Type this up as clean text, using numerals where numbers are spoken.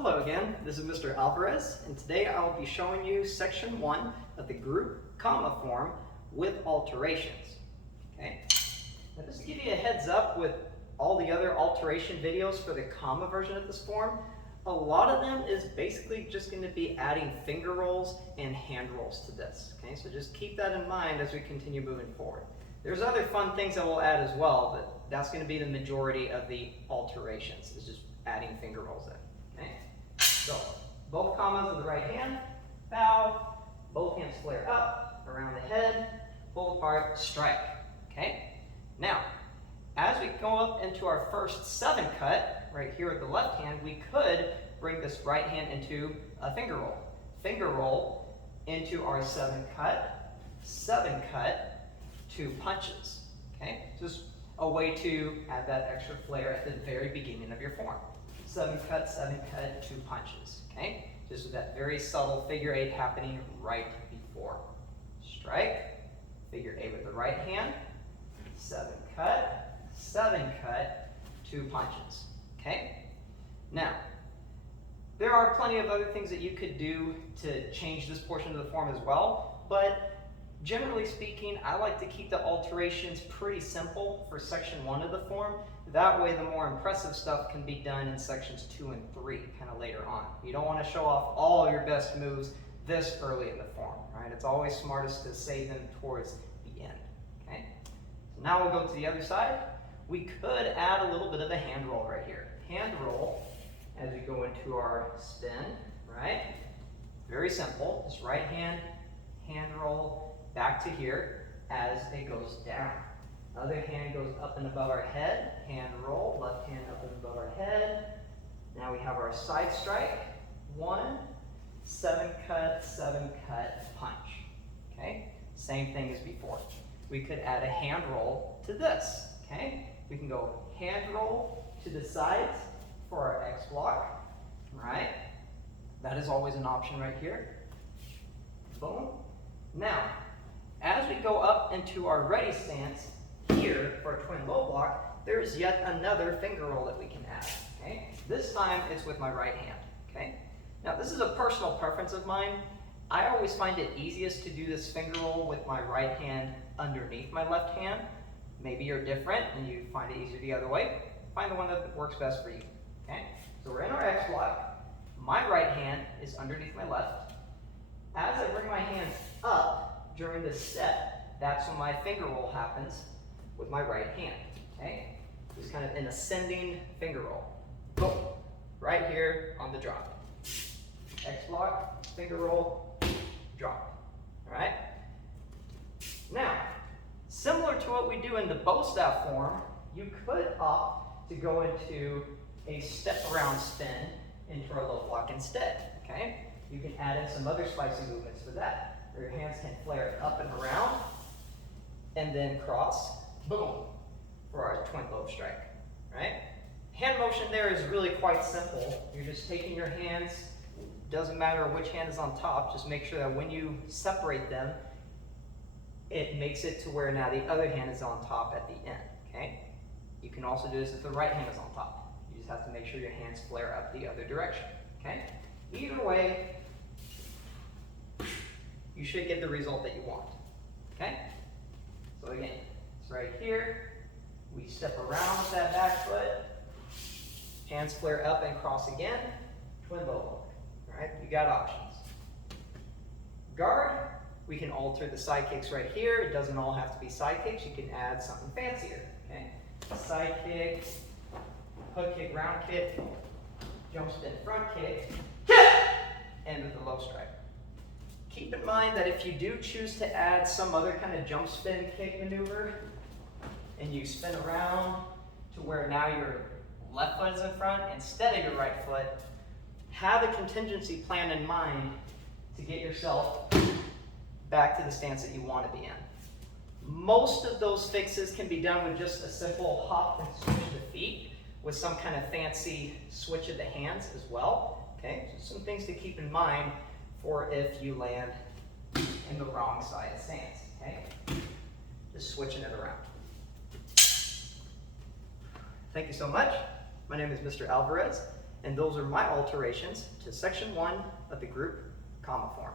Hello again, this is Mr. Alvarez, and today I will be showing you section 1 of the group comma form with alterations. Okay? Now just to give you a heads up with all the other alteration videos for the comma version of this form, a lot of them is basically just going to be adding finger rolls and hand rolls to this. Okay? So just keep that in mind as we continue moving forward. There's other fun things that we'll add as well, but that's going to be the majority of the alterations, is just adding finger rolls in. Okay? So, both commas with the right hand, bow, both hands flare up, around the head, pull apart, strike. Okay? Now, as we go up into our first 7 cut, right here with the left hand, we could bring this right hand into a finger roll. Finger roll into our 7 cut, 2 punches. Okay? Just a way to add that extra flair at the very beginning of your form. 7 cut, 2 punches. Okay? Just with that very subtle figure 8 happening right before. Strike, figure 8 with the right hand, 7 cut, 2 punches. Okay? Now, there are plenty of other things that you could do to change this portion of the form as well, but generally speaking, I like to keep the alterations pretty simple for section 1 of the form. That way the more impressive stuff can be done in sections 2 and 3, kind of later on. You don't want to show off all your best moves this early in the form, right? It's always smartest to save them towards the end, okay? So now we'll go to the other side. We could add a little bit of a hand roll right here. Hand roll as we go into our spin, right? Very simple. Just right hand, hand roll, back to here as it goes down. Other hand goes up and above our head, hand roll, left hand up and above our head. Now we have our side strike, 1, 7 cut, punch. Okay? Same thing as before. We could add a hand roll to this. Okay? We can go hand roll to the sides for our X block, right? That is always an option right here. Boom. Now, as we go up into our ready stance here for a twin low block, there's yet another finger roll that we can add. Okay? This time it's with my right hand. Okay? Now this is a personal preference of mine. I always find it easiest to do this finger roll with my right hand underneath my left hand. Maybe you're different and you find it easier the other way. Find the one that works best for you. Okay? So we're in our X block. My right hand is underneath my left. As I bring my hands up during the set, that's when my finger roll happens with my right hand. Okay? Just kind of an ascending finger roll. Boom. Right here on the drop. X block, finger roll, drop. Alright? Now, similar to what we do in the bow staff form, you could opt to go into a step around spin into our low block instead. Okay? You can add in some other spicy movements for that. Where your hands can flare up and around, and then cross, boom, for our twin low strike, right? Hand motion there is really quite simple. You're just taking your hands, doesn't matter which hand is on top, just make sure that when you separate them, it makes it to where now the other hand is on top at the end, okay? You can also do this if the right hand is on top. You just have to make sure your hands flare up the other direction, okay? Either way, you should get the result that you want, okay? So again, it's right here. We step around with that back foot. Hands flare up and cross again. Twin low block, all right? You got options. Guard, we can alter the side kicks right here. It doesn't all have to be side kicks. You can add something fancier, okay? Side kick, hook kick, round kick, jump spin, front kick, and with the low strike. Keep in mind that if you do choose to add some other kind of jump spin kick maneuver, and you spin around to where now your left foot is in front instead of your right foot, have a contingency plan in mind to get yourself back to the stance that you want to be in. Most of those fixes can be done with just a simple hop and switch the feet with some kind of fancy switch of the hands as well. Okay, so some things to keep in mind for if you land in the wrong side of stance. Okay, just switching it around. Thank you so much. My name is Mr. Alvarez, And those are my alterations to section 1 of the group comma form.